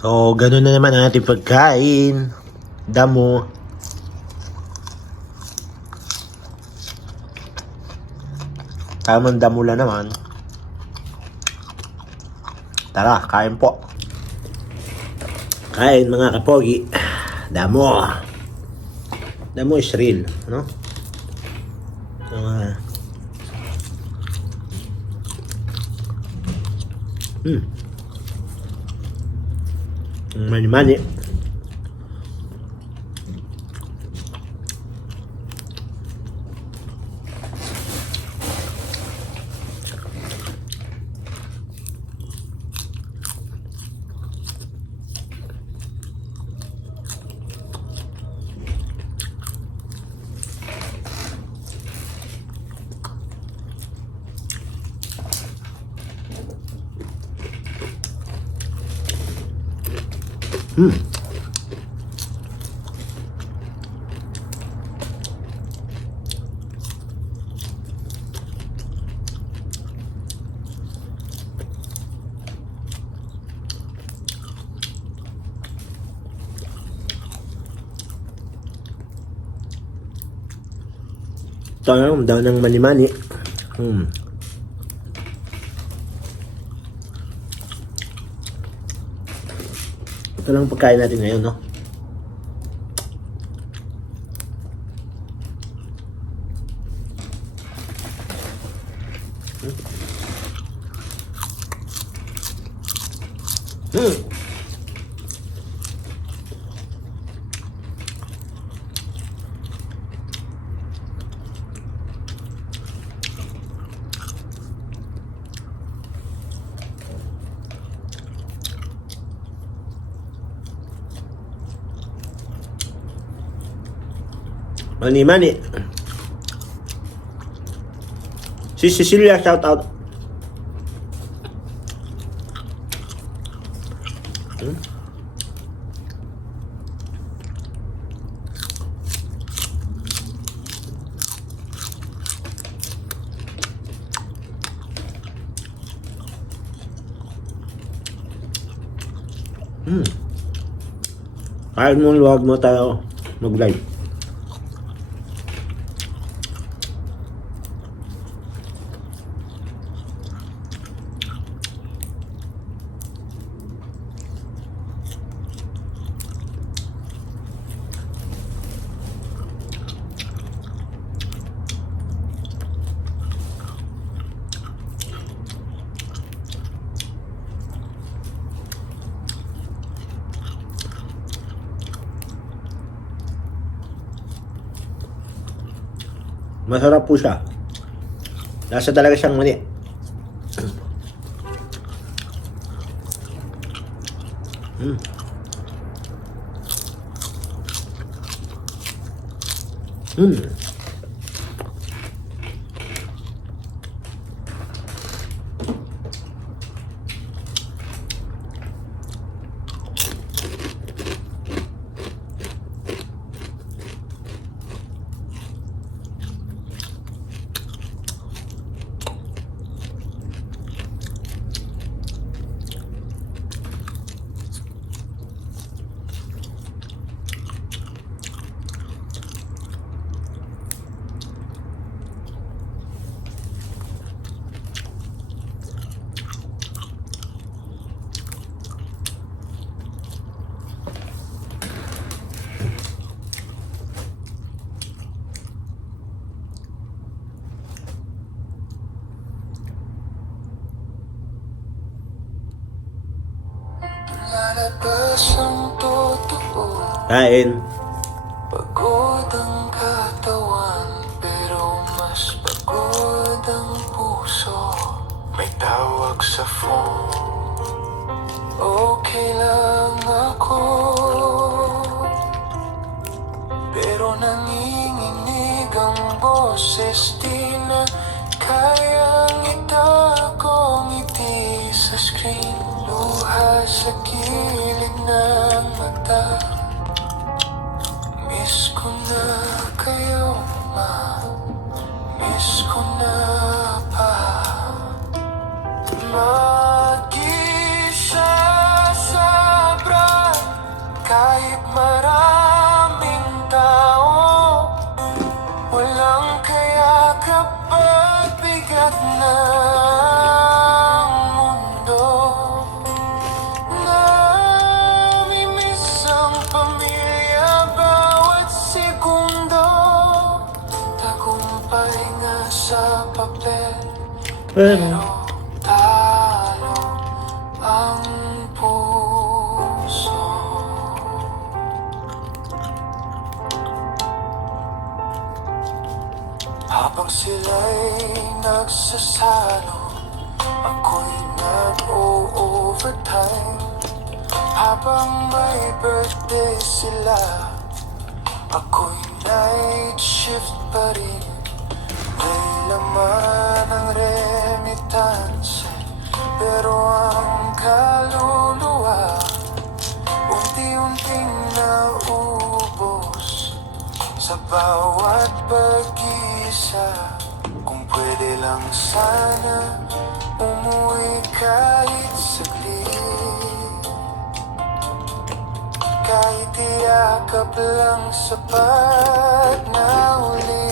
So, ganun na naman ang ating pagkain. Damo. Tamang damo lang naman. Tara, kain po. Kain mga kapogi. Damo. Damo is real, no? Mani-mani. Ito ang daw ng mani-mani. Ito lang pagkain natin ngayon, no? Mani-mani. Si Cecilia, shout out. Kahit mo, huwag mo tayo mag-live. Masarap po siya. Lasa talaga siyang mani. Kain. Pagod ang katawan, pero mas pagod ang puso. May tawag sa phone, okay lang ako, pero nanginginig ang boses. Di na kayang itago ngiti sa screen. Luha sa gilid ng mata. Miss ko na kayo, ma. Miss ko na pa. Mag-isa sa Pero, talo ang puso. Habang sila'y nagsasalo, ako'y nag-o-overtime. Habang may birthday sila, ako'y night shift pa rin. May laman ang remittance, pero ang kaluluwa unti-unting naubos sa bawat pag-isa. Kung pwede lang sana umuwi kahit saglit, kahit iyakap lang sapat na uli.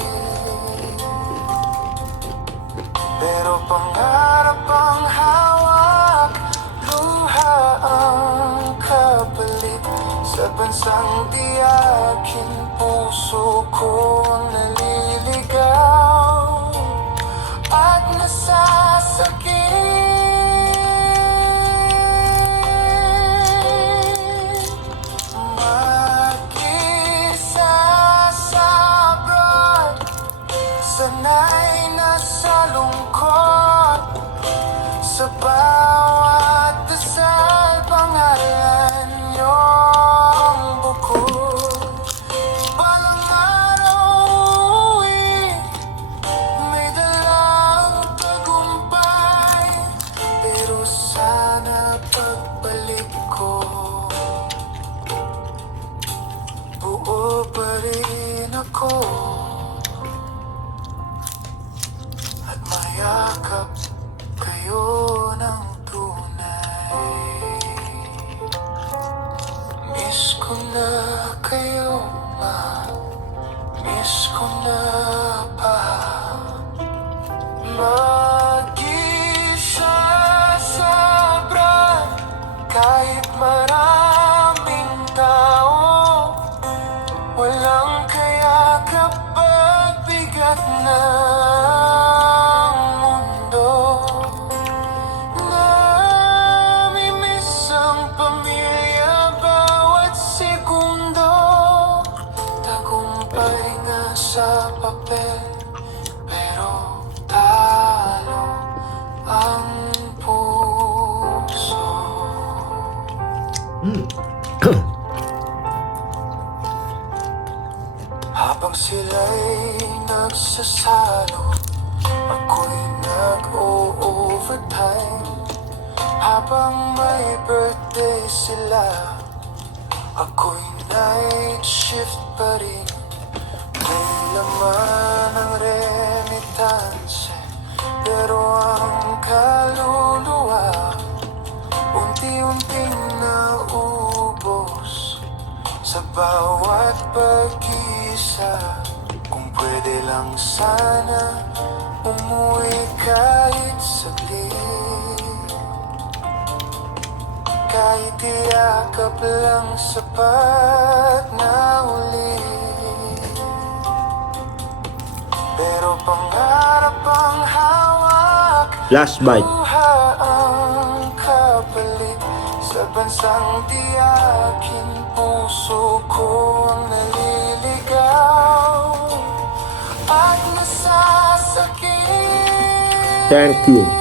Pero pangarap ang hawak, luha ang kapalit. Sa bansang di akin, puso ko ang naliligaw at nasasakit. Mag-isa sa abroad, sanay na sa lungkot. Sa bawat dasal, pangalan niyong bukod. Balang araw uuwi, may dalang tagumpay. Pero sana pagbalik ko, buo pa rin ako at mayakap kayo ng tunay. Miss ko na kayo, miss ko na pa. Mag-isa sa brand, kahit maraming tao, walang kaya kapag bigat ng mundo. Namimiss ang pamilya bawat segundo. Tagumpay nga sa papel, pero talo ang puso. Habang sila'y nagsasalo, ako'y nag-o-overtime. Habang may birthday sila, ako'y night shift pa rin. May laman ang remittance, pero ang kaluluwa unti-unting naubos sa bawat pag-isa. Kung pwede lang sana umuwi kahit saglit, kahit iyakap lang sapat na uli. Pero pangarap ang hawak, last bite. luha ang kapalit. Sa bansang di akin, puso ko ang naliligaw at nasasakit. Thank you.